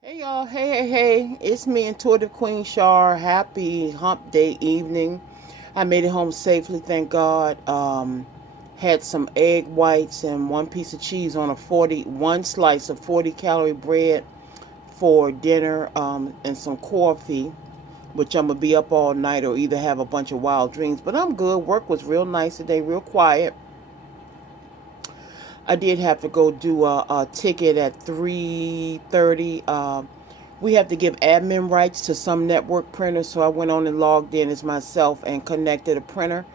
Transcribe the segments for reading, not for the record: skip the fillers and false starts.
Hey y'all, hey, it's me, Intuitive Queen Shar. Happy hump day evening. I made it home safely, thank God. Had some egg whites and one piece of cheese on one slice of 40-calorie bread for dinner, and some coffee, which I'm gonna be up all night or either have a bunch of wild dreams. But I'm good. Work was real nice today, real quiet. I did have to go do a ticket at 3:30. We have to give admin rights to some network printers, so I went on and logged in as myself and connected a printer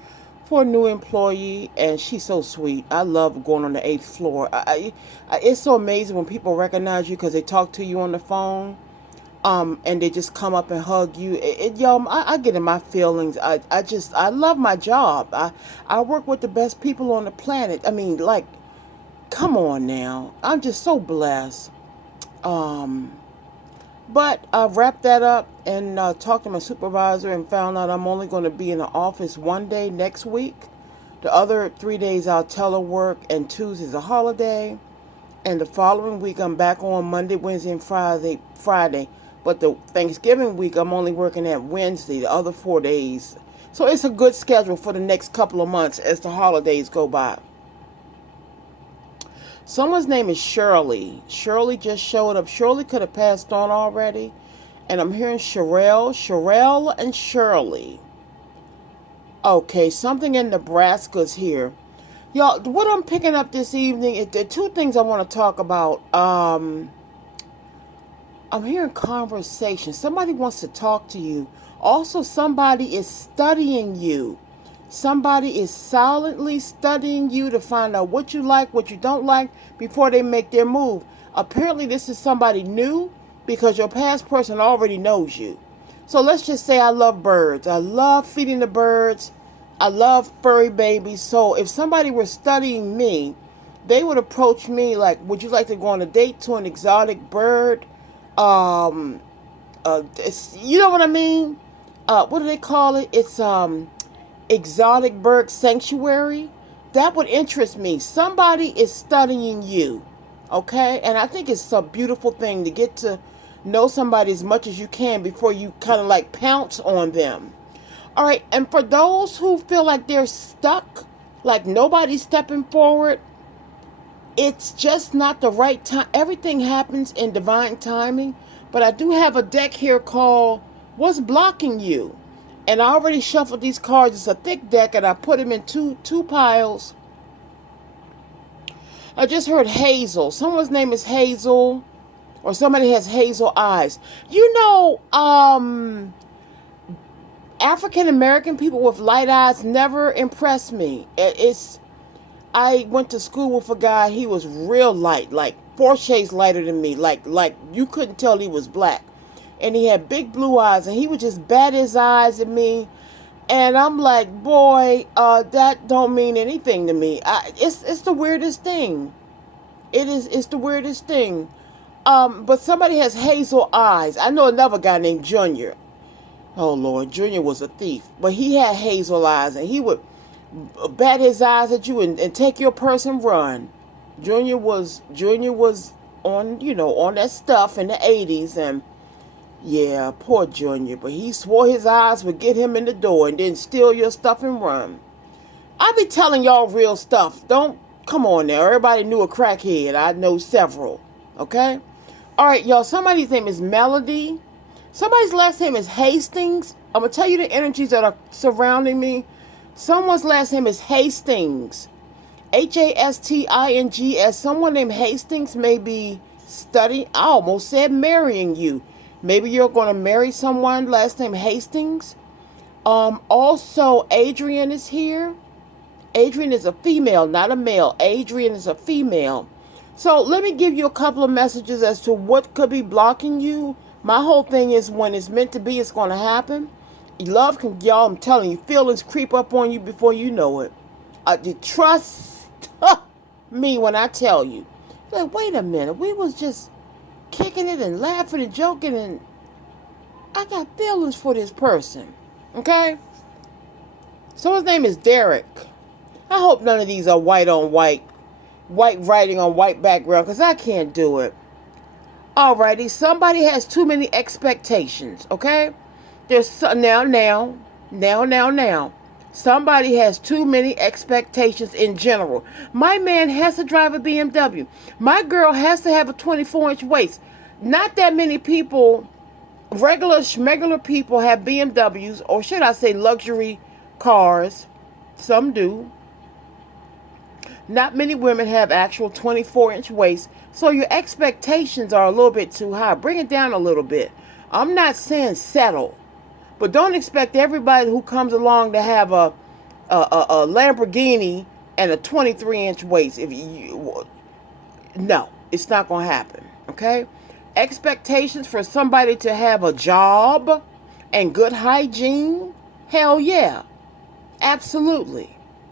for a new employee, and she's so sweet. I love going on the 8th floor. It's so amazing when people recognize you because they talk to you on the phone, and they just come up and hug you. Y'all, I get in my feelings. I love my job. I work with the best people on the planet. I mean, like, come on now. I'm just so blessed. Um, but I wrapped that up and talked to my supervisor and found out I'm only going to be in the office one day next week. The other 3 days I'll telework, and Tuesday's a holiday. And the following week I'm back on Monday, Wednesday, and Friday. But the Thanksgiving week I'm only working at Wednesday, the other 4 days. So it's a good schedule for the next couple of months as the holidays go by. Someone's name is Shirley. Shirley just showed up. Shirley could have passed on already. And I'm hearing Sherelle and Shirley. Okay, something in Nebraska's here. Y'all, what I'm picking up this evening, there are two things I want to talk about. I'm hearing conversation. Somebody wants to talk to you. Also, somebody is studying you. Somebody is silently studying you to find out what you like, what you don't like, before they make their move. Apparently, this is somebody new because your past person already knows you. So let's just say I love birds. I love feeding the birds. I love furry babies. So if somebody were studying me, they would approach me like, would you like to go on a date to an exotic bird? You know what I mean? What do they call it? It's exotic bird sanctuary. That would interest me. Somebody is studying you, okay? And I think it's a beautiful thing to get to know somebody as much as you can before you kind of like pounce on them. All right, and for those who feel like they're stuck, like nobody's stepping forward, it's just not the right time. Everything happens in divine timing. But I do have a deck here called What's Blocking You? And I already shuffled these cards. It's a thick deck, and I put them in two piles. I just heard Hazel. Someone's name is Hazel, or somebody has hazel eyes. African American people with light eyes never impress me. I went to school with a guy. He was real light, like 4 shades lighter than me. Like you couldn't tell he was black. And he had big blue eyes, and he would just bat his eyes at me. And I'm like, boy, that don't mean anything to me. It's the weirdest thing. It's the weirdest thing. But somebody has hazel eyes. I know another guy named Junior. Oh Lord, Junior was a thief, but he had hazel eyes, and he would bat his eyes at you and take your purse and run. Junior was on that stuff in the 80s, and yeah, poor Junior, but he swore his eyes would get him in the door and then steal your stuff and run. I be telling y'all real stuff. Don't come on now. Everybody knew a crackhead. I know several. Okay? All right, y'all. Somebody's name is Melody. Somebody's last name is Hastings. I'm going to tell you the energies that are surrounding me. Someone's last name is Hastings. Hastings. Someone named Hastings may be studying. I almost said marrying you. Maybe you're going to marry someone last name Hastings. Also, Adrian is here. Adrian is a female, not a male. Adrian is a female. So let me give you a couple of messages as to what could be blocking you. My whole thing is when it's meant to be, it's going to happen. Love can, y'all, I'm telling you, feelings creep up on you before you know it. Trust me when I tell you. Like, wait a minute, we was just kicking it and laughing and joking, and I got feelings for this person. Okay? So his name is Derek. I hope none of these are white on white writing on white background, because I can't do it. Alrighty, somebody has too many expectations, okay? Now. Somebody has too many expectations in general. My man has to drive a BMW. My girl has to have a 24-inch waist. Not that many people, regular schmegular people, have BMWs, or should I say luxury cars. Some do. Not many women have actual 24-inch waists, so your expectations are a little bit too high. Bring it down a little bit. I'm not saying settle, but don't expect everybody who comes along to have a Lamborghini and a 23-inch waist. No, it's not going to happen, okay? Expectations for somebody to have a job and good hygiene, hell yeah, absolutely.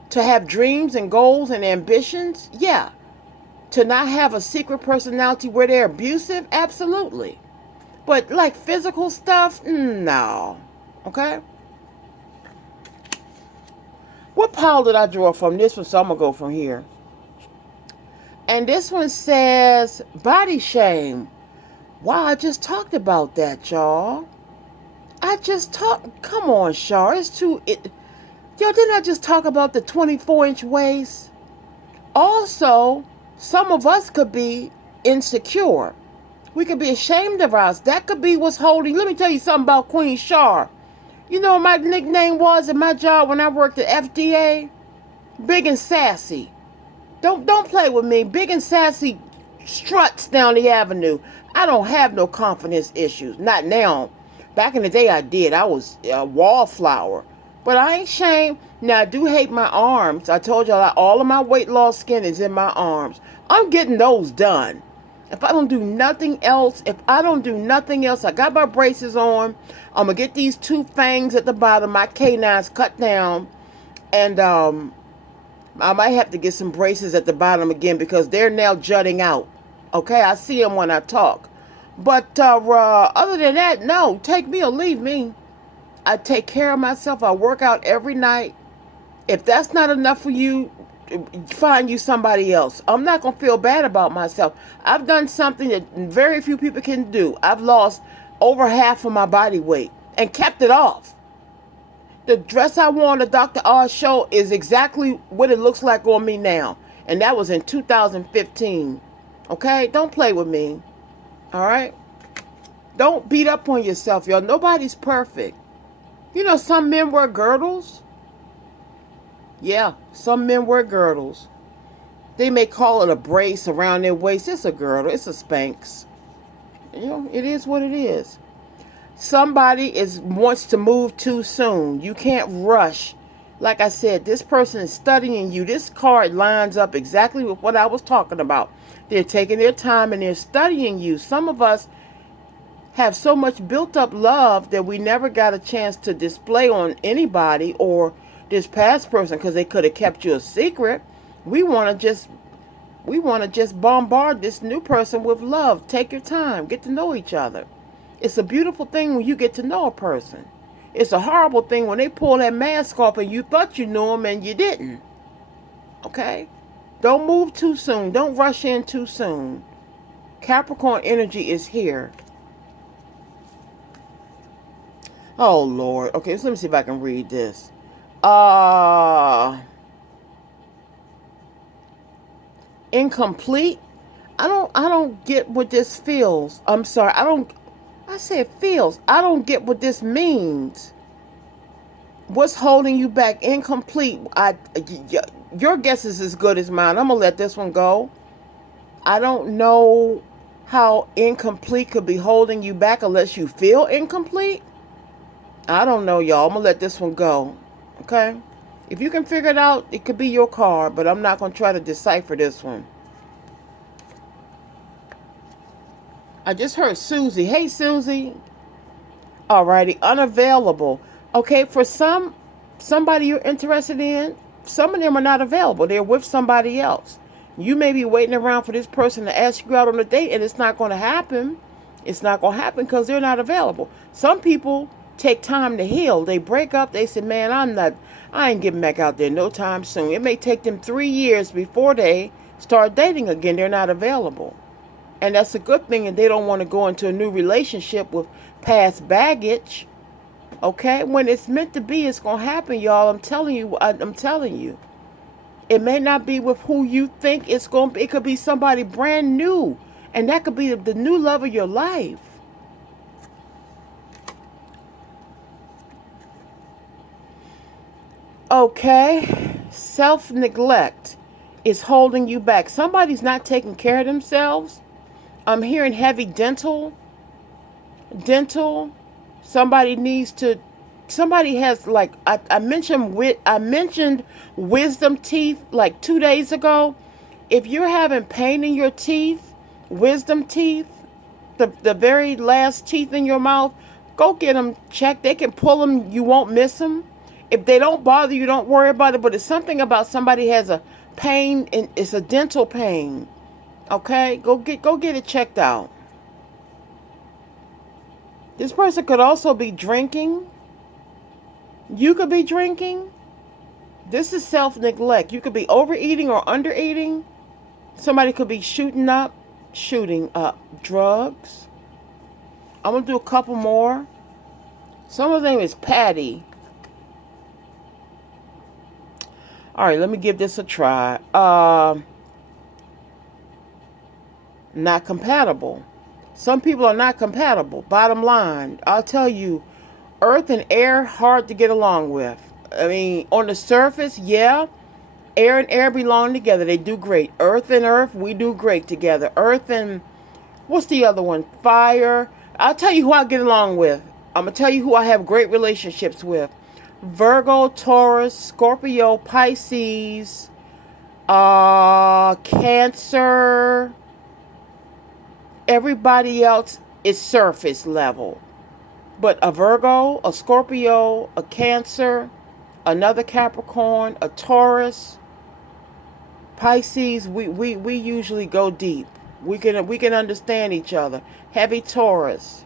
To have dreams and goals and ambitions, yeah. To not have a secret personality where they're abusive, absolutely. But like physical stuff, no. Okay? What pile did I draw from? This one, so I'm going to go from here. And this one says, body shame. Wow, I just talked about that, y'all. Come on, Shar. Yo, didn't I just talk about the 24-inch waist? Also, some of us could be insecure. We could be ashamed of us. That could be what's holding. Let me tell you something about Queen Shar. You know what my nickname was at my job when I worked at FDA? Big and Sassy. Don't play with me. Big and Sassy struts down the avenue. I don't have no confidence issues. Not now. Back in the day I did. I was a wallflower. But I ain't ashamed. Now, I do hate my arms. I told y'all all of my weight loss skin is in my arms. I'm getting those done. If I don't do nothing else, I got my braces on. I'm going to get these two fangs at the bottom, my canines cut down. And I might have to get some braces at the bottom again because they're now jutting out. Okay, I see them when I talk. But other than that, no, take me or leave me. I take care of myself. I work out every night. If that's not enough for you, find you somebody else. I'm not going to feel bad about myself. I've done something that very few people can do. I've lost over half of my body weight and kept it off. The dress I wore on the Dr. Oz show is exactly what it looks like on me now. And that was in 2015. Okay? Don't play with me. All right? Don't beat up on yourself, y'all. Nobody's perfect. You know, some men wear girdles. Yeah, some men wear girdles. They may call it a brace around their waist. It's a girdle. It's a Spanx. You know, it is what it is. Somebody wants to move too soon. You can't rush. Like I said, this person is studying you. This card lines up exactly with what I was talking about. They're taking their time and they're studying you. Some of us have so much built up love that we never got a chance to display on anybody or this past person because they could have kept you a secret. We want to just bombard this new person with love. Take your time. Get to know each other. It's a beautiful thing when you get to know a person. It's a horrible thing when they pull that mask off and you thought you knew them and you didn't. Okay? Don't move too soon. Don't rush in too soon. Capricorn energy is here. Oh, Lord. Okay, so let me see if I can read this. Incomplete. I don't get what this feels. I'm sorry. I said feels. I don't get what this means. What's holding you back? Incomplete. Your guess is as good as mine. I'm going to let this one go. I don't know how incomplete could be holding you back unless you feel incomplete. I don't know, y'all. I'm going to let this one go. Okay? If you can figure it out, it could be your card, but I'm not going to try to decipher this one. I just heard Susie. Hey, Susie. Alrighty. Unavailable. Okay, for somebody you're interested in, some of them are not available. They're with somebody else. You may be waiting around for this person to ask you out on a date, and it's not going to happen. It's not going to happen because they're not available. Some people take time to heal. They break up. They say, man, I ain't getting back out there no time soon. It may take them 3 years before they start dating again. They're not available. And that's a good thing, and they don't want to go into a new relationship with past baggage. Okay? When it's meant to be, it's going to happen, y'all. I'm telling you. I'm telling you. It may not be with who you think it's going to be. It could be somebody brand new. And that could be the new love of your life. Okay? Self-neglect is holding you back. Somebody's not taking care of themselves. I'm hearing heavy dental. Somebody needs to. Somebody has, like, I mentioned wisdom teeth like 2 days ago. If you're having pain in your teeth, wisdom teeth, the very last teeth in your mouth, go get them checked. They can pull them. You won't miss them. If they don't bother you, don't worry about it. But it's something about somebody has a pain, and it's a dental pain. Okay, go get it checked out. This person could also be drinking. You could be drinking. This is self-neglect. You could be overeating or undereating. Somebody could be shooting up drugs. I'm going to do a couple more. Someone's name is Patty. All right, let me give this a try. Not compatible. Some people are not compatible. Bottom line, I'll tell you, earth and air, hard to get along with. I mean, on the surface, yeah, air and air belong together. They do great. Earth and earth, we do great together. Earth and, what's the other one? Fire. I'll tell you who I get along with. I'm going to tell you who I have great relationships with. Virgo, Taurus, Scorpio, Pisces, Cancer. Everybody else is surface level. But a Virgo, a Scorpio, a Cancer, another Capricorn, a Taurus, Pisces, we usually go deep. We can understand each other. Heavy Taurus.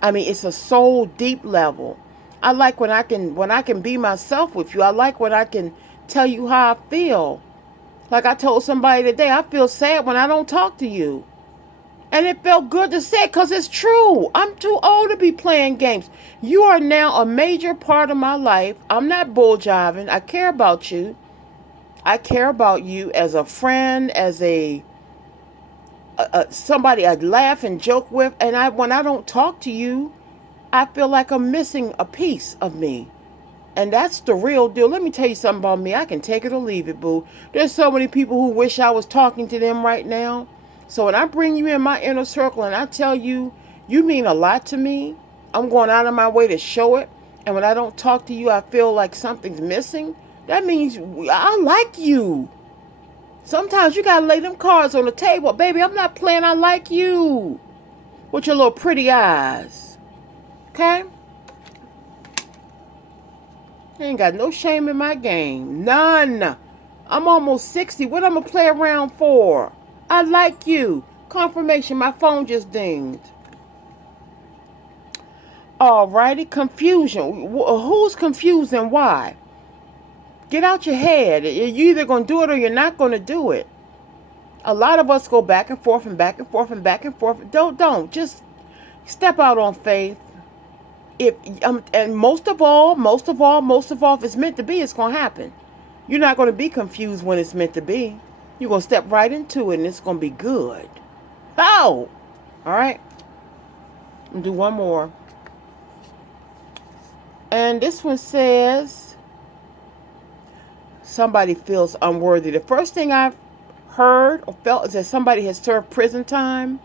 I mean, it's a soul deep level. I like when I can be myself with you. I like when I can tell you how I feel. Like I told somebody today, I feel sad when I don't talk to you. And it felt good to say it because it's true. I'm too old to be playing games. You are now a major part of my life. I'm not bull jiving. I care about you. I care about you as a friend, as a somebody I'd laugh and joke with. And when I don't talk to you, I feel like I'm missing a piece of me. And that's the real deal. Let me tell you something about me. I can take it or leave it, boo. There's so many people who wish I was talking to them right now. So when I bring you in my inner circle and I tell you, you mean a lot to me, I'm going out of my way to show it. And when I don't talk to you, I feel like something's missing. That means I like you. Sometimes you got to lay them cards on the table. Baby, I'm not playing. I like you. With your little pretty eyes. Okay? I ain't got no shame in my game. None. I'm almost 60. What I'm going to play around for? I like you. Confirmation. My phone just dinged. Alrighty. Confusion. Who's confused and why? Get out your head. You're either going to do it or you're not going to do it. A lot of us go back and forth and back and forth and back and forth. Don't. Just step out on faith. And most of all, if it's meant to be, it's going to happen. You're not going to be confused when it's meant to be. You're going to step right into it and it's going to be good. Oh! All right. I'm going to do one more. And this one says, somebody feels unworthy. The first thing I've heard or felt is that somebody has served prison time.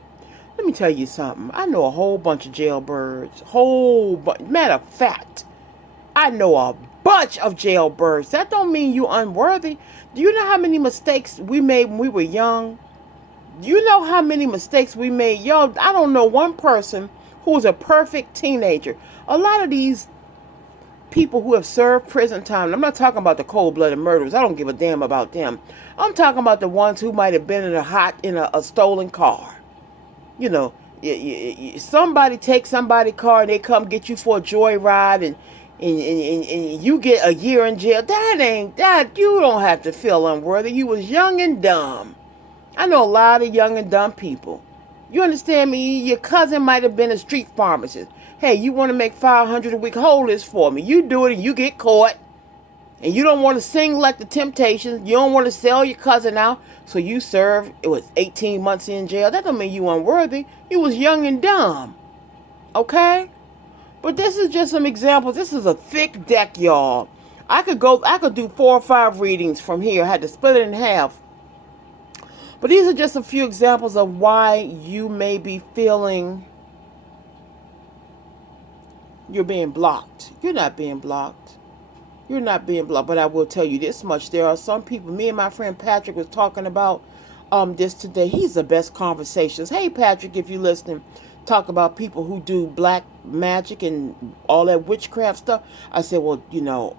Let me tell you something. I know a whole bunch of jailbirds. Matter of fact, I know a bunch of jailbirds. That don't mean you unworthy. Do you know how many mistakes we made when we were young? Do you know how many mistakes we made? Yo, I don't know one person who was a perfect teenager. A lot of these people who have served prison time, I'm not talking about the cold-blooded murderers. I don't give a damn about them. I'm talking about the ones who might have been in a stolen car. You know, somebody takes somebody's car and they come get you for a joyride and you get a year in jail. You don't have to feel unworthy. You was young and dumb. I know a lot of young and dumb people. You understand me? Your cousin might have been a street pharmacist. Hey, you want to make 500 a week? Hold this for me. You do it and you get caught. And you don't want to sing like the Temptations. You don't want to sell your cousin out. So you served, it was 18 months in jail. That don't mean you unworthy. You was young and dumb. Okay? But this is just some examples. This is a thick deck, y'all. I could do 4 or 5 readings from here. I had to split it in half. But these are just a few examples of why you may be feeling you're being blocked. You're not being blocked. You're not being blocked. But I will tell you this much. There are some people, me and my friend Patrick was talking about this today. He's the best conversations. Hey, Patrick, if you're listening, talk about people who do black magic and all that witchcraft stuff. I said, well,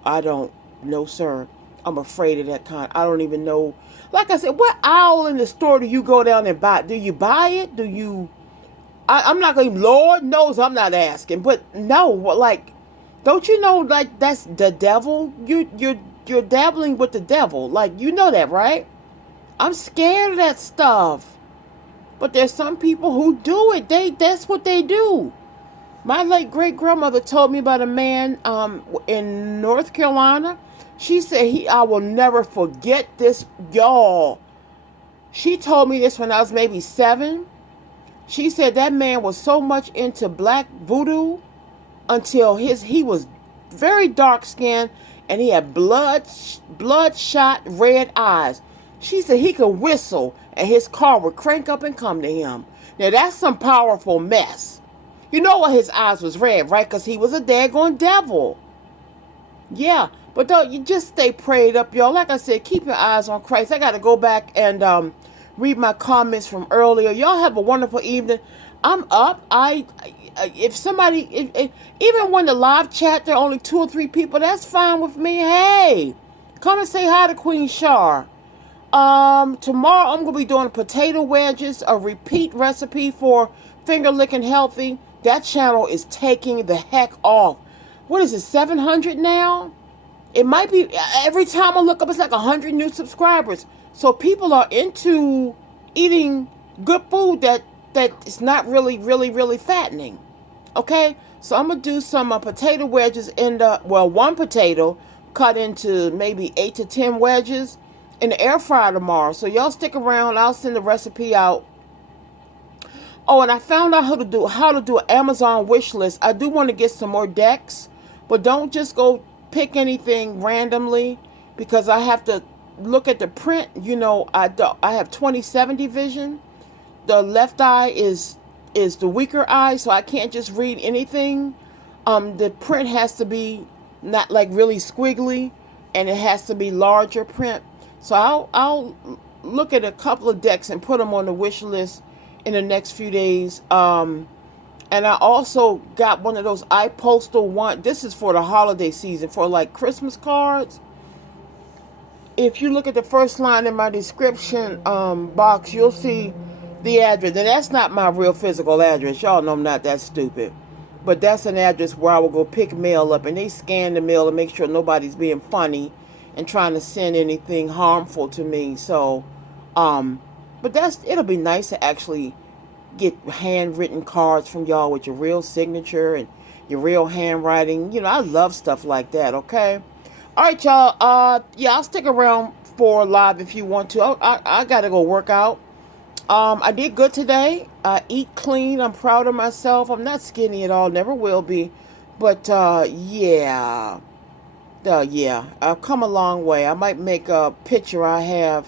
I don't know, sir. I'm afraid of that kind. I don't even know. Like I said, what owl in the store do you go down and buy? Do you buy it? Do you? I'm not going to, Lord knows I'm not asking. But no, like, don't you know, like, that's the devil? You're dabbling with the devil. Like, you know that, right? I'm scared of that stuff. But there's some people who do it. That's what they do. My late great-grandmother told me about a man in North Carolina. She said, I will never forget this, y'all. She told me this when I was maybe 7. She said that man was so much into black voodoo until he was very dark-skinned and he had bloodshot red eyes. She said he could whistle and his car would crank up and come to him. Now, that's some powerful mess. You know why his eyes was red, right? Because he was a daggone devil. Yeah, but don't you just stay prayed up, y'all. Like I said, keep your eyes on Christ. I got to go back and read my comments from earlier. Y'all have a wonderful evening. I'm up. If somebody, even when the live chat, there are only 2 or 3 people, that's fine with me. Hey, come and say hi to Queen Shar. Tomorrow I'm going to be doing potato wedges, a repeat recipe for Finger Licking Healthy. That channel is taking the heck off. What is it, 700 now? It might be, every time I look up, it's like 100 new subscribers. So people are into eating good food that is not really, really, really fattening. Okay? So I'm going to do some potato wedges one potato cut into maybe 8 to 10 wedges in the air fryer tomorrow. So y'all stick around. I'll send the recipe out. Oh, and I found out how to do an Amazon wish list. I do want to get some more decks, but don't just go pick anything randomly because I have to look at the print. I have 20/70 vision. The left eye is the weaker eye, so I can't just read anything. The print has to be not like really squiggly, and it has to be larger print. So I'll look at a couple of decks and put them on the wish list in the next few days. And I also got one of those iPostal one. This is for the holiday season, for like Christmas cards. If you look at the first line in my description box, you'll see the address. And that's not my real physical address. Y'all know I'm not that stupid. But that's an address where I will go pick mail up. And they scan the mail and make sure nobody's being funny and trying to send anything harmful to me. So, but it'll be nice to actually get handwritten cards from y'all with your real signature and your real handwriting. I love stuff like that, okay? All right, y'all. Yeah, I'll stick around for live if you want to. I got to go work out. I did good today. I eat clean. I'm proud of myself. I'm not skinny at all. Never will be. But, yeah. I've come a long way. I might make a picture I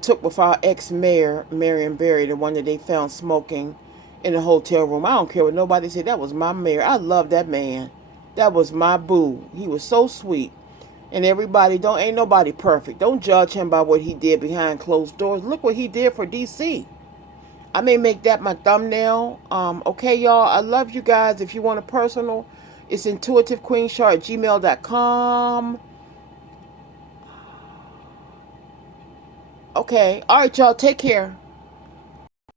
took with our ex-mayor, Marion Barry, the one that they found smoking in the hotel room. I don't care what nobody said. That was my mayor. I love that man. That was my boo. He was so sweet. And everybody, ain't nobody perfect. Don't judge him by what he did behind closed doors. Look what he did for D.C. I may make that my thumbnail. Okay, y'all. I love you guys. If you want a personal, it's intuitivequeenshar@gmail.com. Okay. All right, y'all. Take care.